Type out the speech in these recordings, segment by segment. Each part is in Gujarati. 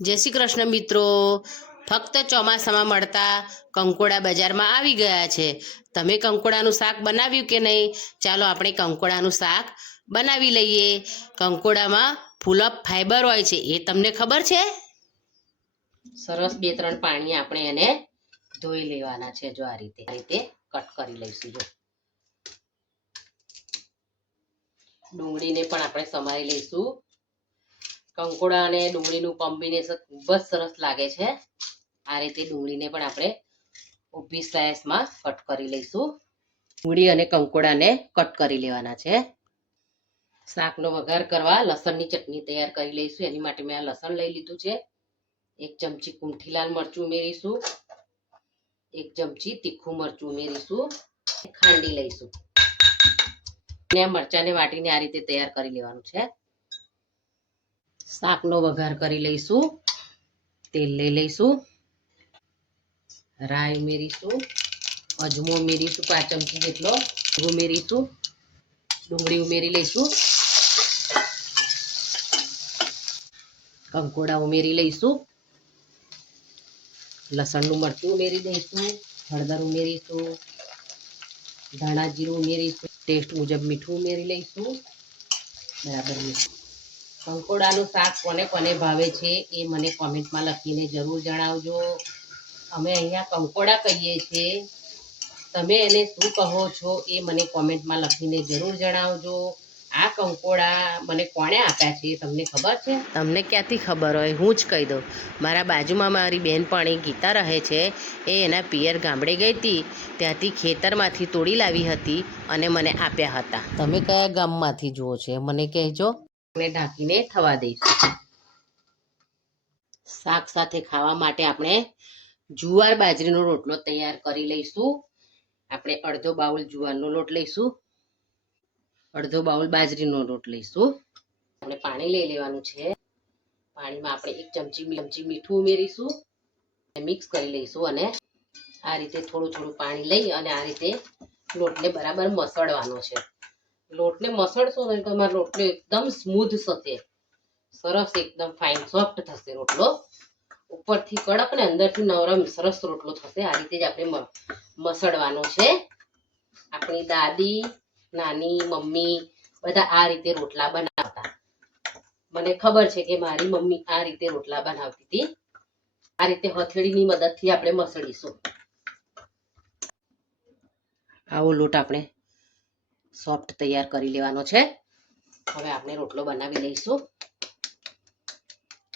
જય શ્રી કૃષ્ણ મિત્રો, ફક્ત ચોમાસામાં મળતા કંકોડા બજારમાં આવી ગયા છે. તમે કંકોડાનું શાક બનાવ્યું કે નહીં? ચાલો આપણે કંકોડાનું શાક બનાવી લઈએ. કંકોડામાં ફૂલ ઓફ ફાઈબર હોય છે, એ તમને ખબર છે? સરસ 2-3 પાણી આપણે એને ધોઈ લેવાના છે. જો આ રીતે કટ કરી લઈશું. જો ડુંગળીને પણ આપણે સમારી લઈશું. કંકોડા અને ડુંગળીનું કોમ્બિનેશન ખૂબ જ સરસ લાગે છે. આ રીતે ડુંગળીને પણ આપણે ઊભી સ્લાઇસમાં કટ કરી લઈશું. ડુંગળી અને કંકોડાને કટ કરી લેવાના છે. શાકનો વઘાર કરવા લસણની ચટણી તૈયાર કરી લઈશું. એની માટે મેં આ લસણ લઈ લીધું છે. 1 ચમચી કુંઠી લાલ મરચું ઉમેરીશું. 1 ચમચી તીખું મરચું ઉમેરીશું. ખાંડી લઈશું. મરચાને વાટીને આ રીતે તૈયાર કરી લેવાનું છે. શાકનો વઘાર કરી લઈશું. તેલ લઈ લઈશું. રાઈ ઉમેરીશું. અજમો ઉમેરીશું 5 ચમચી જેટલો. ઉમેરીશું. ડુંગળી ઉમેરી લઈશું. કંકોડા ઉમેરી લઈશું. લસણનું મરચું ઉમેરી દઈશું. હળદર ઉમેરીશું. ધાણા જીરું ઉમેરીશું. ટેસ્ટ મુજબ મીઠું ઉમેરી લઈશું. બરાબર કંકોડાનું શાક કોને કોને ભાવે છે એ મને કોમેન્ટમાં લખીને જરૂર જણાવજો. અમે અહીંયા કંકોડા કહીએ છીએ, તમે એને શું કહો છો એ મને કોમેન્ટમાં લખીને જરૂર જણાવજો. આ કંકોડા મને કોણે આપ્યા છે તમને ખબર છે? તમને ક્યાંથી ખબર હોય? હું જ કહી દઉં. મારા બાજુમાં મારી બહેનપણી ગીતા રહે છે. એ એના પિયર ગામડે ગઈ હતી, ત્યાંથી ખેતરમાંથી તોડી લાવી હતી અને મને આપ્યા હતા. તમે કયા ગામમાંથી જુઓ છો મને કહેજો. ઢાંકીને થવા દઈશું. શાક સાથે ખાવા માટે આપણે જુવાર બાજરીનો રોટલો તૈયાર કરી લઈશું. આપણે અડધો બાઉલ જુવારનો લોટ લઈશું. અડધો બાઉલ બાજરીનો લોટ લઈશું. આપણે પાણી લઈ લેવાનું છે. પાણીમાં આપણે 1 ચમચી મીઠું ઉમેરીશું. મિક્સ કરી લઈશું અને આ રીતે થોડું પાણી લઈ અને આ રીતે લોટને બરાબર મસળવાનો છે. લોટને મસળશો ને તો તમારો રોટલો એકદમ સ્મૂધ થશે. સરસ એકદમ ફાઇન સોફ્ટ થશે રોટલો. ઉપરથી કડક ને અંદરથી નરમ સરસ રોટલો થશે. આ રીતે જ આપણે મસળવાનો છે. આપણી દાદી, નાની, મમ્મી બધા આ રીતે રોટલા બનાવતા. મને ખબર છે કે મારી મમ્મી આ રીતે રોટલા બનાવતી હતી. આ રીતે હથેળીની મદદથી આપણે મસળીશું. આવો લોટ આપણે સોફ્ટ તૈયાર કરી લેવાનો છે. હવે આપણે રોટલો બનાવી લઈશું.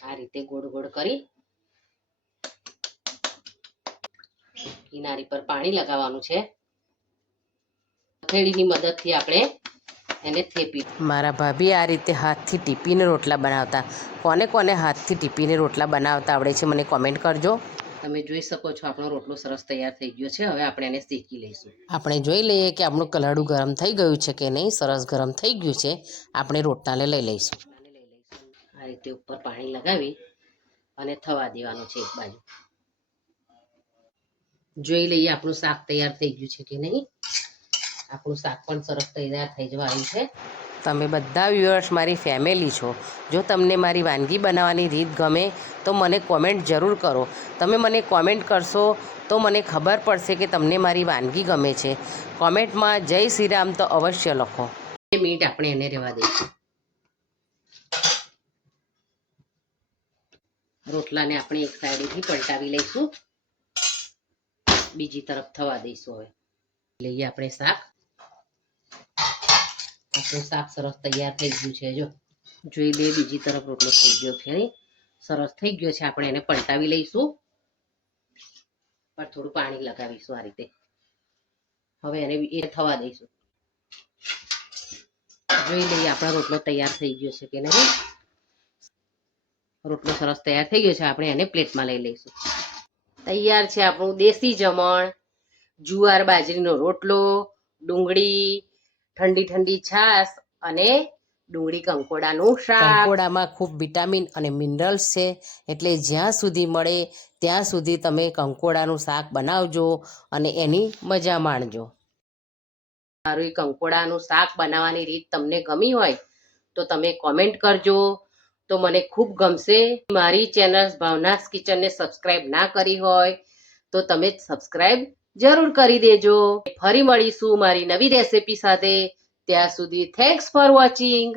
આ રીતે ગોળ ગોળ કરી કિનારી પર પાણી લગાવવાનું છે. હથેળીની મદદથી આપણે એને થેપી. મારા ભાભી આ રીતે હાથથી ટીપીને રોટલા બનાવતા. કોને કોને હાથથી ટીપીને રોટલા બનાવતા આવડે છે મને કોમેન્ટ કરજો. તમે જોઈ શકો છો આપણો રોટલો સરસ તૈયાર થઈ ગયો છે. હવે આપણે એને શેકી લઈશું. આપણે જોઈ લઈએ કે આપણું કલાડું ગરમ થઈ ગયું છે કે નહીં. સરસ ગરમ થઈ ગયું છે. આપણે રોટલાને લઈ લઈશું. આ રીતે ઉપર પાણી લગાવી અને થવા દેવાનું છે એક બાજુ. જોઈ લઈએ આપણું શાક તૈયાર થઈ ગયું છે કે નહીં. આપણું શાક પણ સરસ તૈયાર થઈ જવા આવ્યું છે. તમે બધા વ્યુઅર્સ મારી ફેમિલી છો. જો તમને મારી વાનગી બનાવવાની રીત ગમે તો મને કોમેન્ટ જરૂર કરો. તમે મને કોમેન્ટ કરશો તો મને ખબર પડશે કે તમને મારી વાનગી ગમે છે. કોમેન્ટમાં જય શ્રી રામ તો અવશ્ય લખો. 2 મિનિટ આપણે એને રહેવા દઈશું. રોટલાને આપણે એક સાઈડેથી પલટાવી લઈશું. બીજી તરફ થવા દઈશું. હવે લઈએ આપણે શાક. આપણું શાક સરસ તૈયાર થઈ ગયું છે. જો જોઈ લે બીજી તરફ રોટલો થઈ ગયો છે. સરસ થઈ ગયો છે. આપણે એને પલટાવી લઈશું. પર થોડું પાણી લગાવીશું આ રીતે. હવે એને એ થવા દઈશું. જોઈ લઈએ આપણો રોટલો તૈયાર થઈ ગયો છે કે નહીં. રોટલો સરસ તૈયાર થઈ ગયો છે. આપણે એને પ્લેટમાં લઈ લઈશું. તૈયાર છે આપણું દેશી જમણ. જુવાર બાજરીનો રોટલો, ડુંગળી, ઠંડી છાશ અને ડુંગળી કંકોડાનું શાક. કંકોડામાં ખૂબ વિટામિન અને મિનરલ્સ છે, એટલે જ્યાં સુધી મળે ત્યાં સુધી તમે કંકોડાનું શાક બનાવજો અને એની મજા માણજો. મારું કંકોડાનું શાક બનાવવાની રીત તમને ગમી હોય તો તમે કોમેન્ટ કરજો. તો મને ખૂબ ગમશે. મારી ચેનલ ભાવનાસ કિચનને સબસ્ક્રાઇબ ના કરી હોય તો તમે સબસ્ક્રાઇબ જરૂર કરી દેજો. ફરી મળીશું મારી નવી રેસિપી સાથે. ત્યાં સુધી થેન્ક્સ ફોર વોચિંગ.